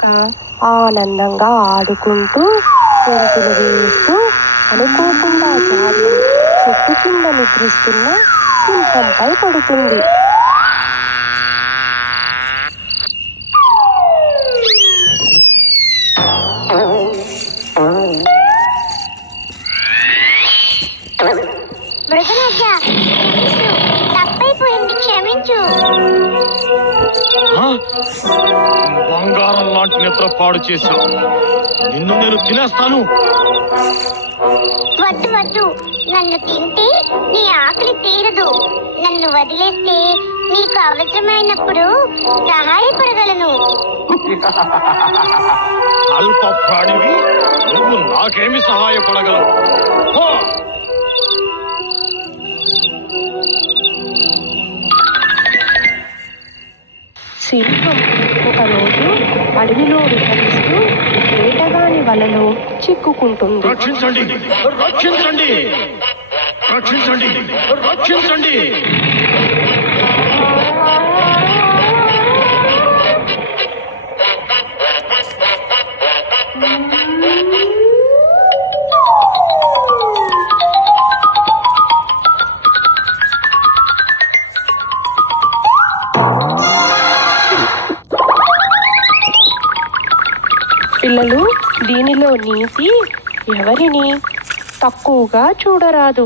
పిలుక ఆనందంగా ఆడుకుంటూ గెంతులు వేస్తూ అనుకోకుండా జారి చెట్టు కింద నిద్రిస్తున్న సింహంపై పడుతుంది. మృగరాజా, తప్పైపోయింది, క్షమించు. బంగారం లాంటి నిద్ర పాడు చేశావు. నిన్ను నేను తినేస్తాను. వద్దు వద్దు, నన్ను తింటే నీ ఆకలి తీరదు. నన్ను వదిలేస్తే నీకు అవసరమైనప్పుడు సహాయపడగలను. అల్ప ప్రాణివి, నువ్వు నాకేమి సహాయపడగలవు? సింహం ఒకరోజు అడవిలో విహరిస్తూ వేటగాని వలలో చిక్కుకుంటుంది. రక్షించండి, రక్షించండి, రక్షించండి, రక్షించండి. పిల్లలు, దీనిలో నీతి ఎవరిని తక్కువగా చూడరాదు.